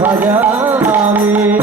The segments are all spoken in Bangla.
ভজামি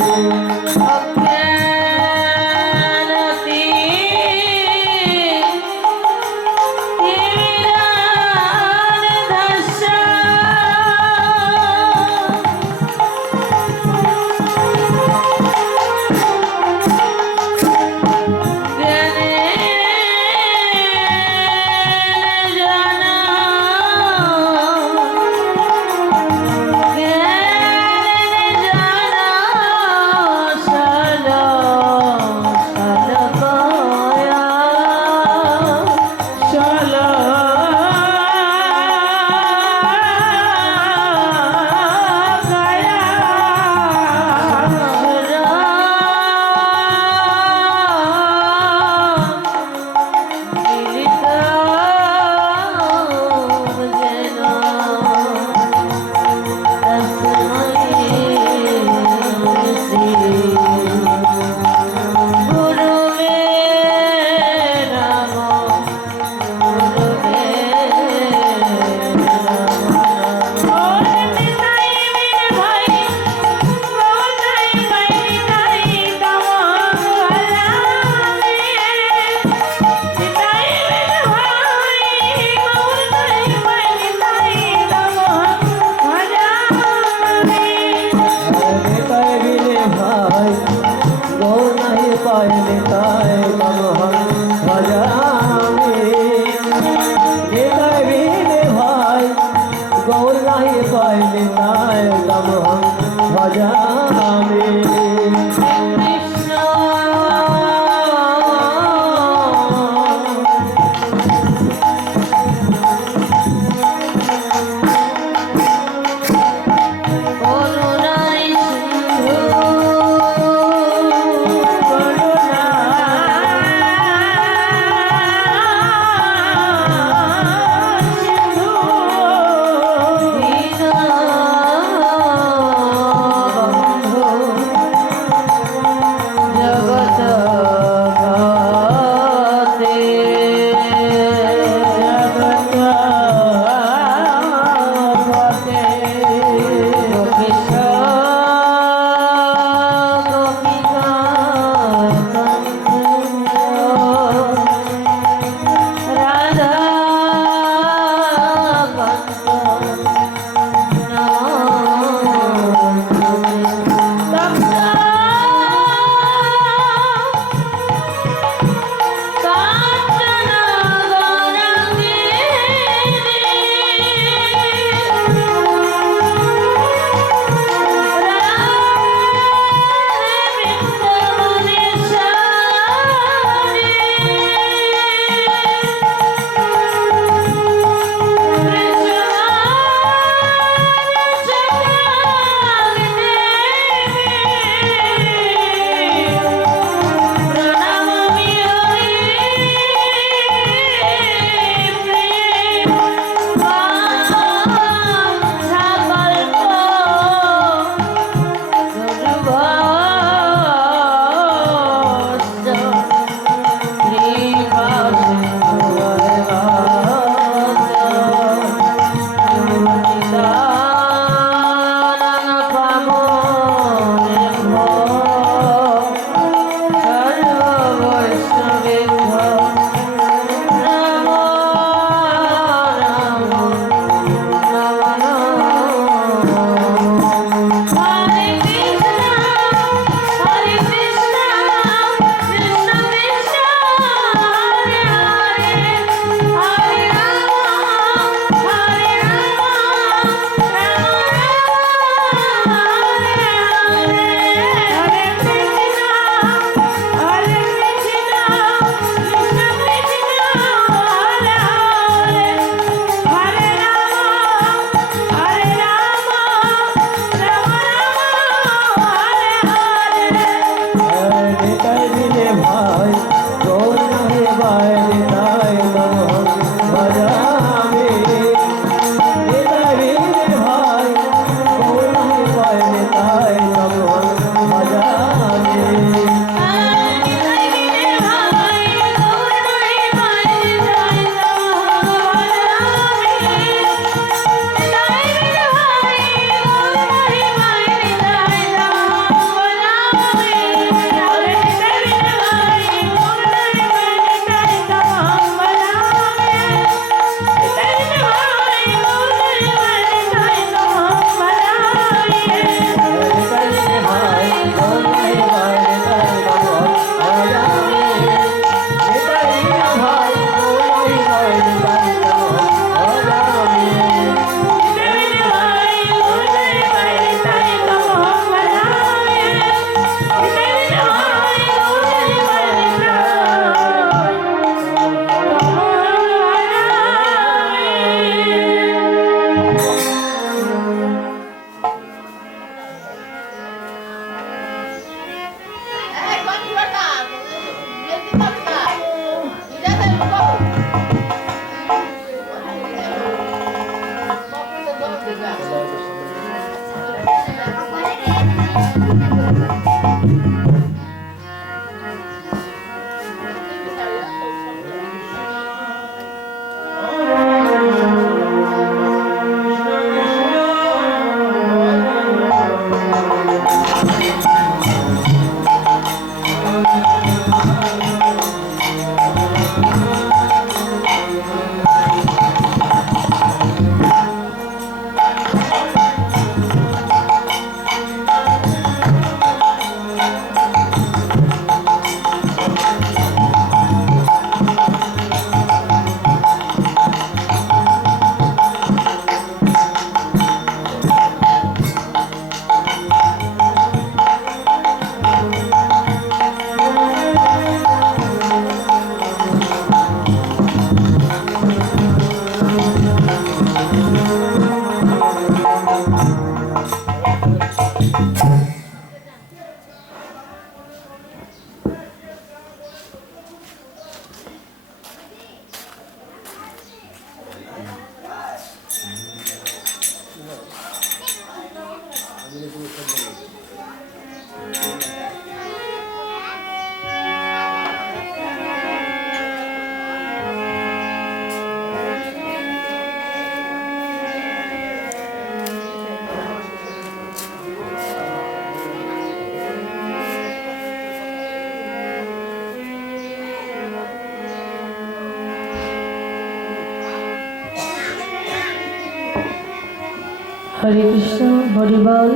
हरे कृष्ण हरि बोल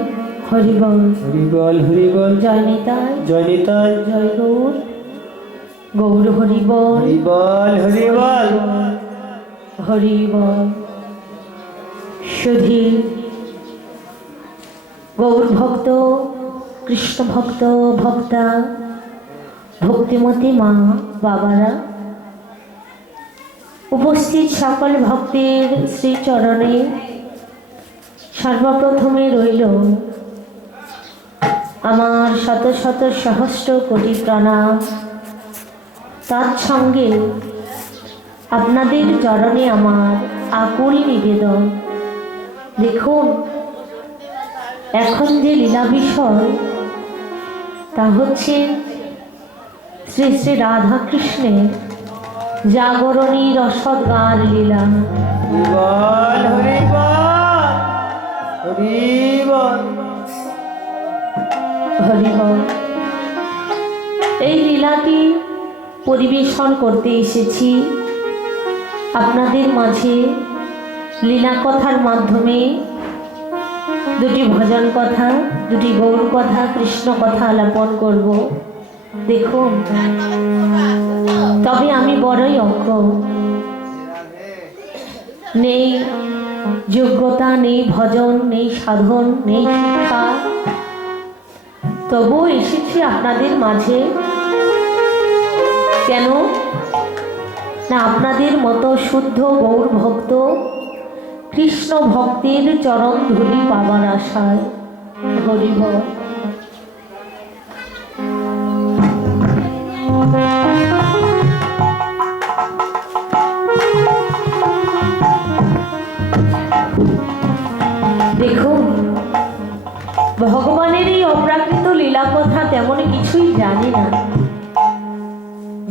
हरि बोल हरि बोल हरि बोल। जय निताय जय निताय। जय गौर गौर हरि बोल हरि बोल हरि बोल हरि बोल। सुधी गौर भक्त कृष्ण भक्त भक्ता भक्तिमती मा बाबारा उपस्थित सकल भक्तेर श्रीचरणे सर्वप्रथमे रইল আমার শত শত সহস্র কোটি প্রণাম। তার সঙ্গে আপনাদের চরণে আমার আকুল নিবেদন। দেখুন এখন যে লীলা বিষয় তা হচ্ছে শ্রী শ্রী রাধা কৃষ্ণের জাগরণী রসদ গান লীলা। হরি বল হরি বল। এই লীলাটি পরিবেশন করতে এসেছি আপনাদের মাঝে। লীলা কথার মাধ্যমে দুটি ভজন কথা, দুটি গৌর কথা, কৃষ্ণ কথা আলাপন করব। দেখুন তবে আমি বড়ই অজ্ঞ, নেই যোগ্যতা, নেই ভজন, নেই সাধন, নেই শিক্ষা, তবুও এসেছি আপনাদের মাঝে। কেন না আপনাদের মতো শুদ্ধ গৌর ভক্ত কৃষ্ণ ভক্তের চরণ ধূলি পাবার আশায়। হরি বল। দেখুন ভগবানের এই অপ্রাকৃত লীলা কথা তেমন কিছুই জানি না,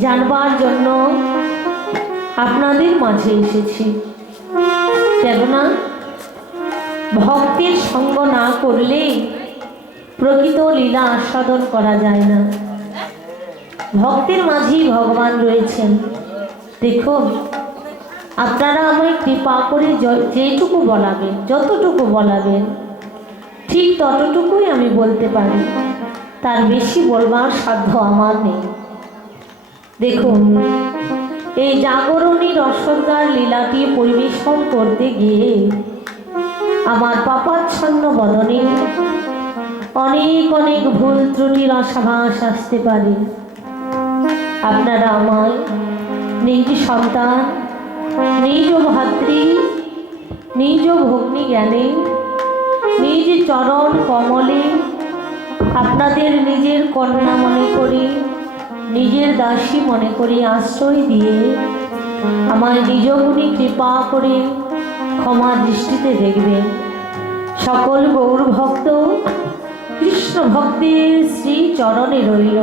জানবার জন্য আপনাদের মাঝে এসেছি। কেননা ভক্তের সঙ্গ না করলে প্রকৃত লীলা আস্বাদন করা যায় না। ভক্তের মাঝেই ভগবান রয়েছেন। দেখুন আপনারা আমায় কৃপা করে যেটুকু বলাবেন, যতটুকু বলাবেন ঠিক ততটুকুই আমি বলতে পারি, তার বেশি বলবার সাধ্য আমার নেই। দেখুন এই জাগরণী রসদগার লীলাটি পরিবেশন করতে গিয়ে আমার পাপাচ্ছন্ন বদনে অনেক অনেক ভুল ত্রুটি রসাভাস আসতে পারে। আপনারা আমার নিজ সন্তান, নিজ ভাতৃ, নিজ ভগ্নী জ্ঞানে, নিজ চরণ কমলে আপনাদের নিজের কন্যা মনে করি, নিজের দাসী মনে করি আশ্রয় দিয়ে আমার নিজ গুণী কৃপা করে ক্ষমা দৃষ্টিতে দেখবেন। সকল গৌর ভক্ত কৃষ্ণ ভক্তের শ্রী চরণে রইল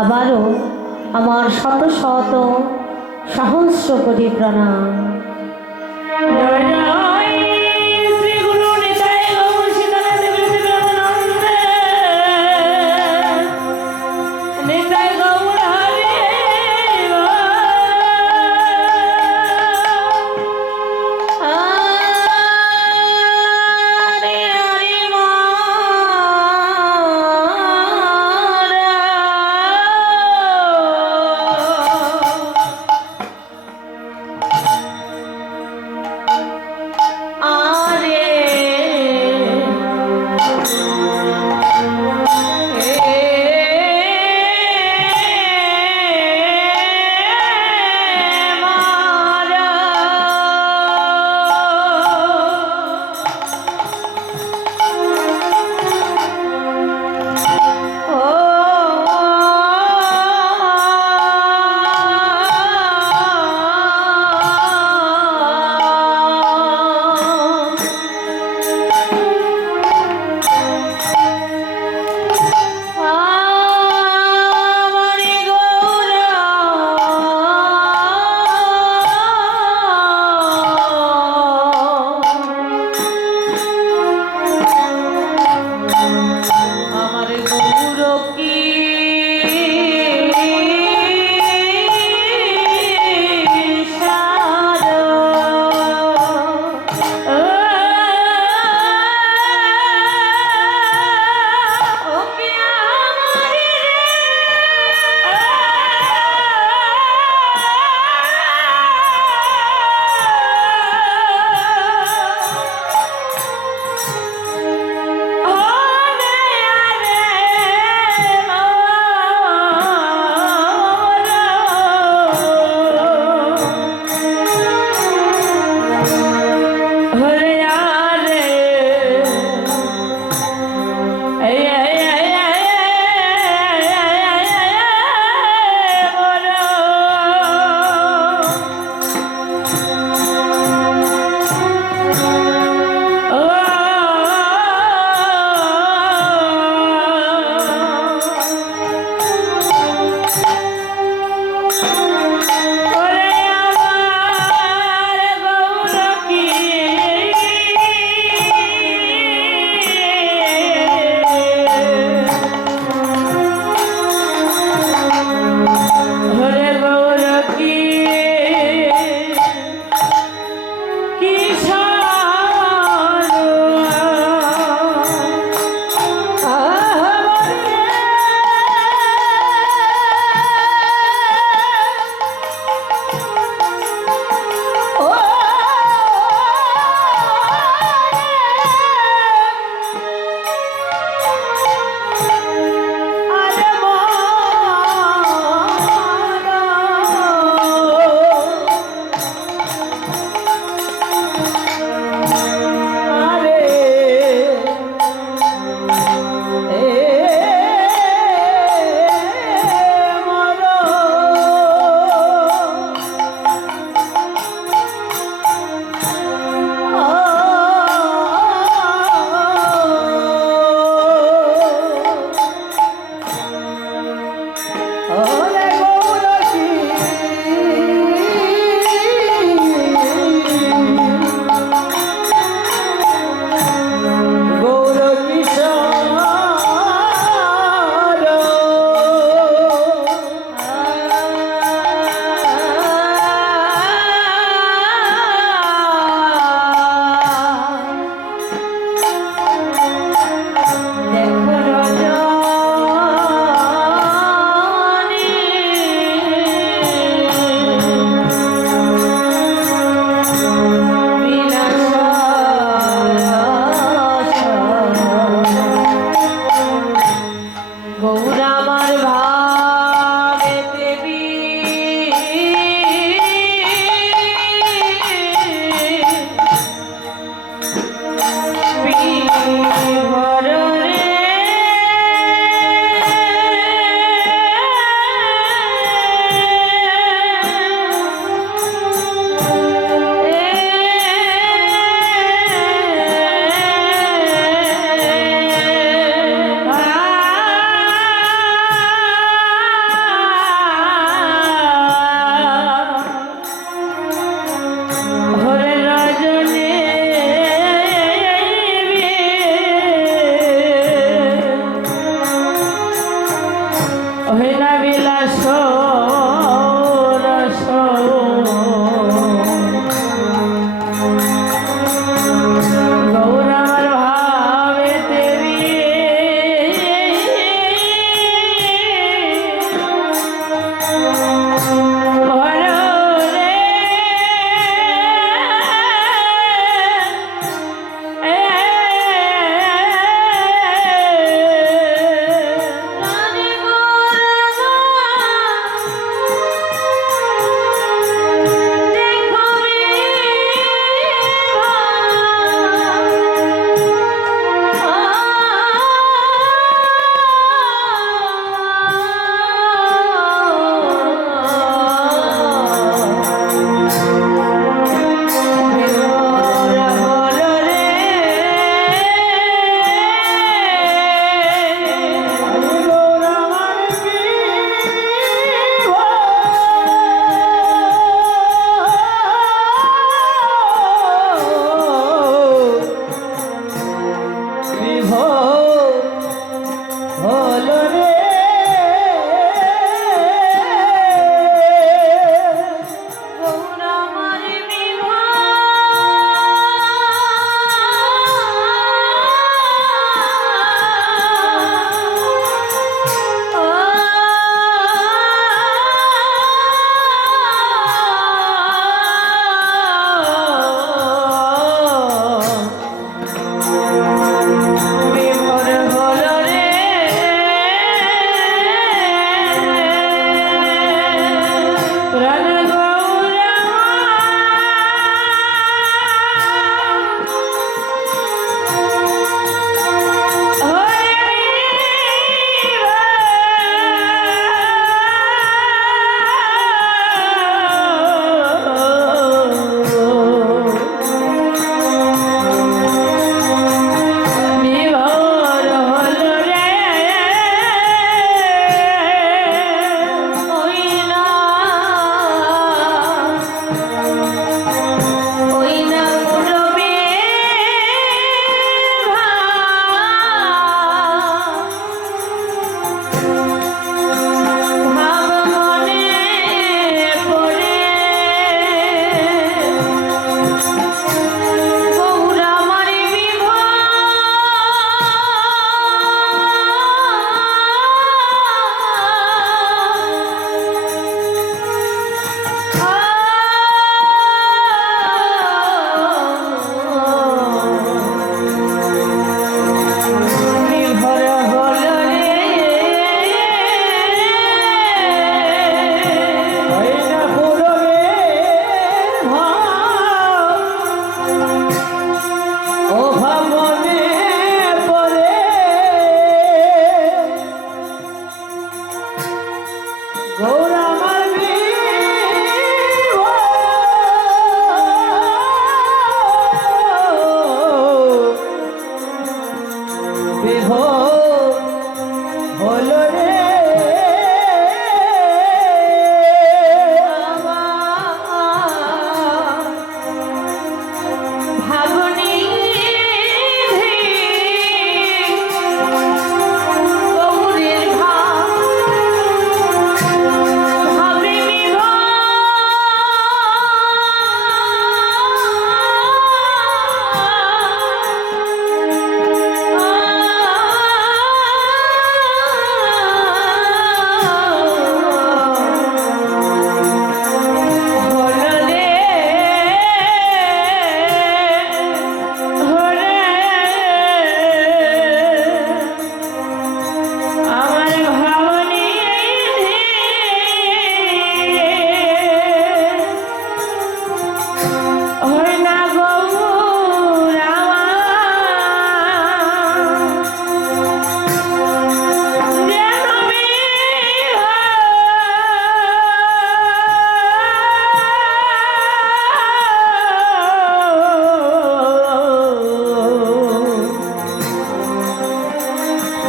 আবারও আমার শত শত সহস্র কোটি প্রণাম।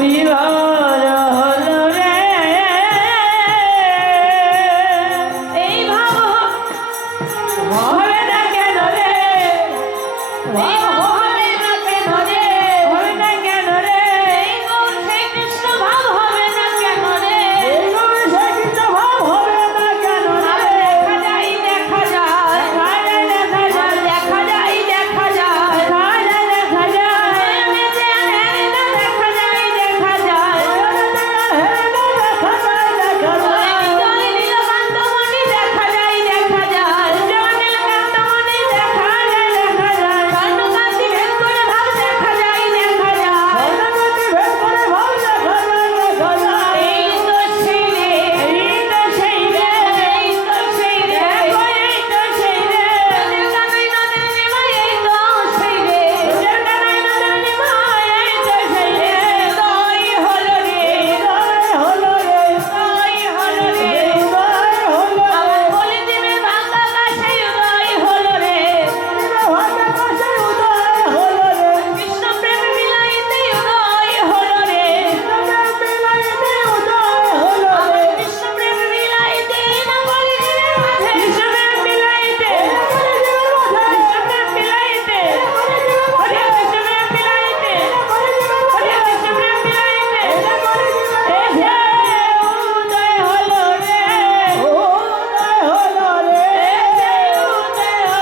বিবাহ হলো রে এই ভাব হবে না কেন রে এই ভাব হবে না কেন রে হবে না কেন রে এই গৌর সেই কৃষ্ণ ভাব হবে না কেন রে এই গৌর সেই কৃষ্ণ ভাব হবে না কেন আর রে দেখা যায় দেখা যায় দেখা যায় দেখা যায় দেখা যায় দেখা যায় দেখা যায় দেখা যায় আমি জানি না দেখা যায় দেখা যায় দেখা যায় দেখা যায় জয় নীলকান্তমণি দেখা যায় দেখা যায় জয় নীলকান্তমণি দেখা যায় দেখা যায় স্বর্ণকান্তি ভেদ করে ভাব দেখা যায় দেখা যায় অনগতি ভেদ করে ভাব দেখা যায় দেখা যায় এই তো সেই রে এই তো সেই রে এই তো সেই রে এই তো সেই রে নীলকান্তই নদের নিমাই এই তো সেই রে জগন্নাথ নন্দনী মায় এই তো সেই রে তাই হলো রে জয় হলো রে তাই হলো রে জয় হলো আমার বলি দিবে ভাঙা কাছে উদয় হলো রে ভাগ্য বসে উদয় হলো রে কৃষ্ণ প্রেম বিলাইতে উদয় হলো রে বিলাইতে উদয় হলো আমার রে কৃষ্ণ প্রেম বিলাইতে না বলি দিবে মাঝে কৃষ্ণ বিলাইতে কৃষ্ণ বিলাইতে হরে কৃষ্ণ বিলাইতে হরে কৃষ্ণ বিলাইতে এসে উদয় হলো রে উদয় হলো রে উদয় হলো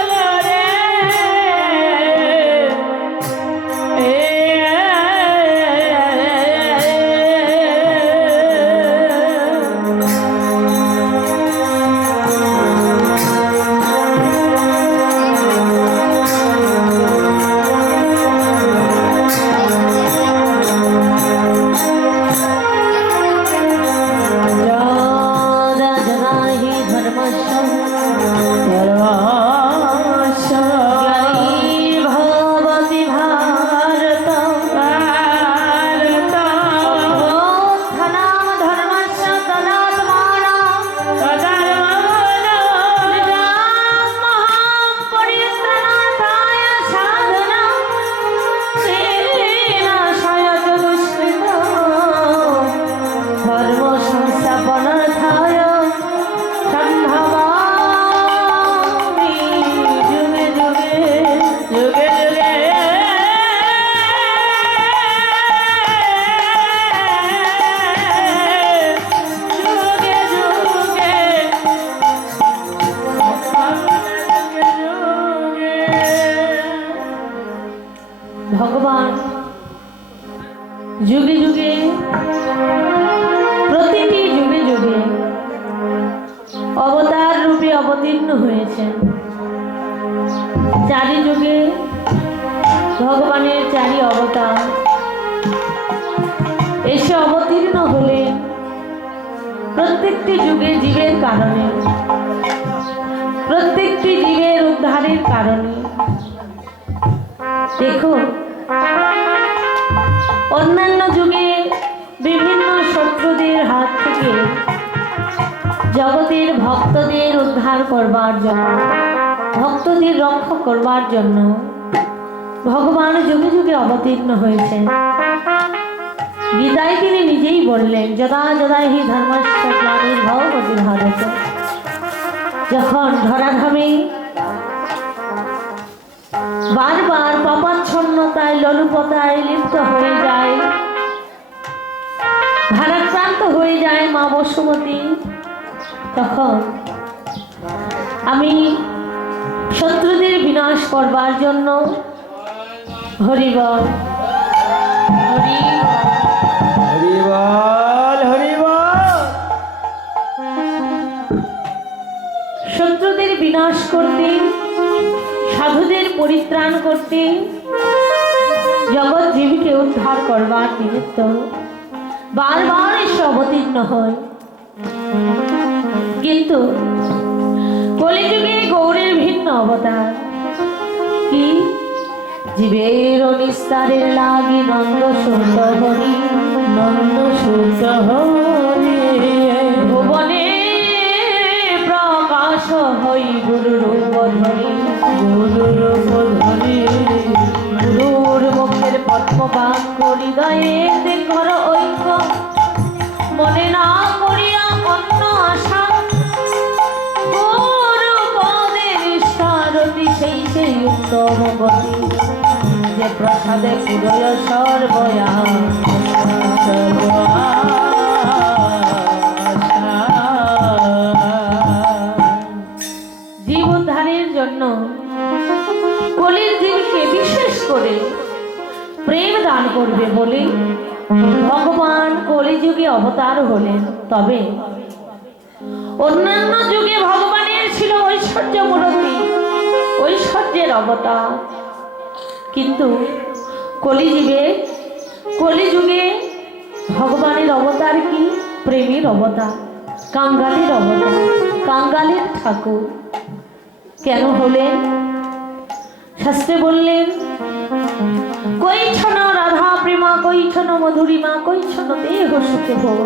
जनाहि धर्मस्य धर्मस्य भवति भारत उत्थानं धर्मस्य तदात्मानं निजात्महं परित्राणाय साधनं विनाशाय च दुष्कृतं धर्म संस्थापनार्थाय সম্ভবামি যুগে যুগে যুগে যুগে যুগে যুগে ভগবান যুগে যুগে প্রতিটি যুগে যুগে অবতার রূপে অবতীর্ণ হয়েছেন। চারি যুগে ভগবানের চারি অবতার এসে অবতীর্ণ হলেন প্রত্যেকটি যুগে জীবের কারণে, প্রত্যেকটি জীবের উদ্ধারের কারণে। দেখুন, অন্যান্য যুগে বিভিন্ন শত্রুদের হাত থেকে জগতের ভক্তদের উদ্ধার করবার জন্য, ভক্তদের রক্ষা করবার জন্য ভগবান যুগে যুগে অবতীর্ণ হয়েছেন। গীতায় তিনি নিজেই বললেন, যদা যদা হি ধর্মস্য গ্লানির্ভবতি ভারত। যখন ধরাধামে বারবার পাপাচ্ছন্নতায় লোলুপতায় লিপ্ত হয়ে যায়, ভারাক্রান্ত হয়ে যায় মা বসুমতী, তখন আমি শত্রুদের বিনাশ করবার জন্য হরিবল হরিবল হরিবল শত্রুদের বিনাশ করতে, সাধুদের পরিত্রাণ করতে, জগৎ জীবকে উদ্ধার করবার নিমিত্ত বারবার এসে অবতীর্ণ হয়। কিন্তু কলিযুগে গৌরের ভিন্ন অবতার কি? জীবের নিস্তারের লাগি নন্দ সুত হরি, নন্দ সুত হরি ভুবনে প্রকাশ হই গুরু রূপ ধরি, গুরু রূপ ধরি গুরুর মুখের পদ্মবাক্য হৃদয়ে ঘর ওই উত্তম গতি, যে প্রসাদে পুরয় সর্বয়া জীব উদ্ধারের জন্য কলির জীবকে বিশেষ করে প্রেম দান করবে বলে ভগবান কলিযুগে অবতার হলেন। তবে অন্যান্য যুগে ভগবানের ছিল ঐশ্বর্য মূর্তি, ঐশ্বর্যের অবতার, কিন্তু কলিযুগে ভগবানের অবতার কি? প্রেমের অবতার, কাঙ্গালির অবতার, কাঙ্গালির ঠাকুর। কেন হলেন? শাস্ত্রে বললেন, কৈছন রাধা প্রেমা, কৈছন মধুরিমা, কৈছন দেহ সুখে ভোগ।